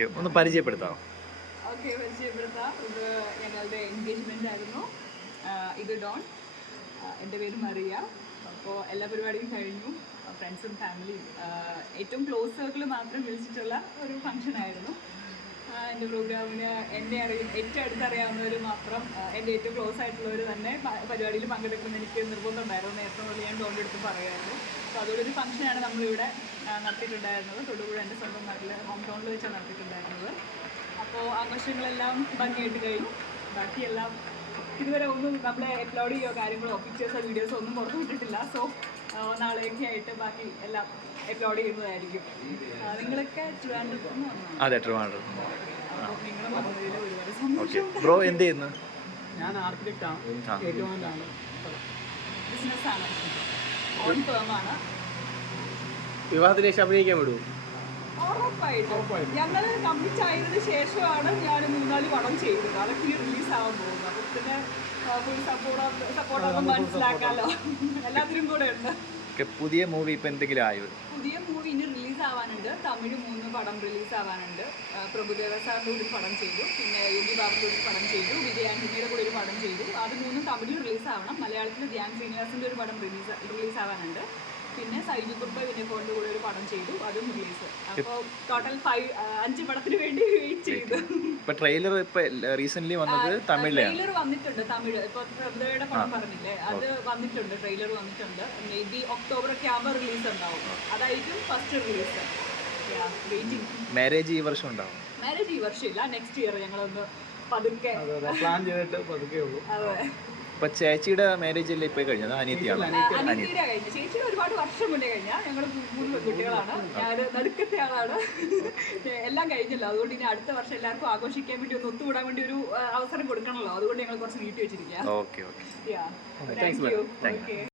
Okay ഒന്ന് പരിചയപ്പെടുത്താം okay പരിചയപ്പെടുത്താം. ഇത് ഞങ്ങളുടെ എൻഗേജ്മെന്റ് ആയിരുന്നു. ഇത് ഡോൺ. എന്റെ പേര് മറിയ. അപ്പോൾ എല്ലാ പരിപാടിയും കഴിഞ്ഞു. ഫ്രണ്ട്സും ഫാമിലിയും ഏറ്റവും ക്ലോസ് സർക്കിൾ മാത്രം വിളിച്ചിട്ടുള്ള ഒരു ഫംഗ്ഷൻ ആയിരുന്നു. എന്റെ പ്രോഗ്രാമിന് എന്നെ അറിയും ഏറ്റവും അടുത്തറിയാവുന്നവർ മാത്രം എന്റെ ഏറ്റവും ക്ലോസ് ആയിട്ടുള്ളവർ തന്നെ പരിപാടിയിൽ പങ്കെടുക്കുന്ന എനിക്ക് നിർബന്ധം ഉണ്ടായിരുന്നു. നേരത്തെ മുതൽ ഞാൻ ഡോണിന്റെ അടുത്ത് പറയുമായിരുന്നു. അപ്പോൾ അതുകൊണ്ടൊരു ഫംഗ്ഷനാണ് നമ്മളിവിടെ ഇവിടെ നടത്തിയിട്ടുണ്ടായിരുന്നത്. തൊടുപുഴ എന്റെ സ്വന്തം നാട്ടിൽ ഹോം ടൗണിൽ വെച്ചാണ് നടത്തിയിട്ടുണ്ടായിരുന്നത്. അപ്പോൾ ആഘോഷങ്ങളെല്ലാം ഭംഗിയായിട്ട് കഴിഞ്ഞു. ബാക്കിയെല്ലാം ഇതുവരെ ഒന്നും നമ്മളെ അപ്ലോഡ് ചെയ്യോ കാര്യങ്ങളോ പിക്ചേഴ്സോ വീഡിയോസോ ഒന്നും പുറത്തു വിട്ടിട്ടില്ല. സോ നാളെയൊക്കെ ആയിട്ട് ബാക്കി എല്ലാം അപ്ലോഡ് ചെയ്യുന്നതായിരിക്കും. നിങ്ങളൊക്കെ ട്രിവാൻഡ്രത്ത് അതെ ട്രിവാൻഡ്രം ബ്രോ എന്ത് ചെയ്യുന്നു? ഞാൻ ആർക്കിടെക്റ്റ് ആണ്. ബിസിനസ് ആണ്? വിവാഹത്തിന് ശേഷം അഭിനയിക്കാൻ വിടൂ ഉറപ്പായിട്ടും. ഞങ്ങൾ കംപ്ലീറ്റ് ആയതിനു ശേഷമാണ് ഞാൻ മൂന്നാൽ പടം ചെയ്തത്. അതൊക്കെ ഈ റിലീസ് ആവാൻ പോകുന്നത്. അപ്പൊ പിന്നെ ഫുൾ സപ്പോർട്ട് മനസ്സിലാക്കാലോ. എല്ലാത്തിനും കൂടെ ഉണ്ട്. പുതിയ മൂവി ഇപ്പൊ എന്തെങ്കിലും ആയോ? പുതിയ മൂവി ഇനി റിലീസ് ആവാനുണ്ട് തമിഴ് മൂന്ന് പടം റിലീസ് ആവാനുണ്ട് പ്രഭുദേവ സാറിന്റെ കൂടി ഒരു പടം ചെയ്തു. പിന്നെ യോഗി ബാബുന്റെ കൂടി പടം ചെയ്തു. വിജയ ആന്റണിയുടെ കൂടി ഒരു പടം ചെയ്തു. തമിഴിൽ റിലീസ് ആവണം. മലയാളത്തിൽ ധ്യാൻ ശ്രീനിവാസിന്റെ ഒരു പടം റിലീസ് റിലീസ് ആവാനുണ്ട്. പിന്നെ സൈജു കുർബ വിനയക്കോണിന്റെ കൂടെ ഒരു പടം ചെയ്തു. അതും റിലീസ് അപ്പോൾ ടോട്ടൽ ഫൈവ് അഞ്ച് പടത്തിന് വേണ്ടി വെയിറ്റ് ചെയ്തു. ഇപ്പൊ ട്രെയിലർ ഇപ്പൊ റീസെന്റ്ലി വന്നത് തമിഴിലാണ്. ട്രെയിലർ വന്നിട്ടുണ്ട് തമിഴ്. ഇപ്പൊ പ്രഭുദേവയുടെ പടം പറഞ്ഞില്ലേ? അത് വന്നിട്ടുണ്ട് ട്രെയിലർ വന്നിട്ടുണ്ട്. മേ ബി ഒക്ടോബർ ഒക്കെ ആകുമ്പോൾ റിലീസ് ഉണ്ടാവും. അതായിരിക്കും ഫസ്റ്റ് റിലീസ് വെയിറ്റിംഗ് മാരേജ് ഈ വർഷം ഉണ്ടാവും. മാരേജ് ഈ വർഷം ഇല്ല. നെക്സ്റ്റ് ഇയർ ഞങ്ങളൊന്ന് പതുക്കെ പ്ലാൻ ചെയ്തിട്ട് പതുക്കെ ഉള്ളൂ. അതെ. ഇപ്പം ചേച്ചിയുടെ മാരേജ് അല്ലേ ഇപ്പൊ കഴിഞ്ഞത്? അനിയത്തിയാണ്? അനിയത്തിയുടെ കഴിഞ്ഞ. ചേച്ചിയുടെ ഒരുപാട് വർഷം മുന്നേ കഴിഞ്ഞ ഞങ്ങൾ മൂന്ന് പെൺകുട്ടികളാണ്. ഞാൻ നടുക്കത്തെ ആളാണ്. എല്ലാം കഴിഞ്ഞല്ലോ. അതുകൊണ്ട് ഇനി അടുത്ത വർഷം എല്ലാവർക്കും ആഘോഷിക്കാൻ വേണ്ടി ഒന്ന് ഒത്തുകൂടാൻ വേണ്ടി ഒരു അവസരം കൊടുക്കണല്ലോ. അതുകൊണ്ട് ഞങ്ങൾ കുറച്ച് നീട്ടി വെച്ചിരിക്കുക ഓക്കെ ഓക്കെ. You. Okay.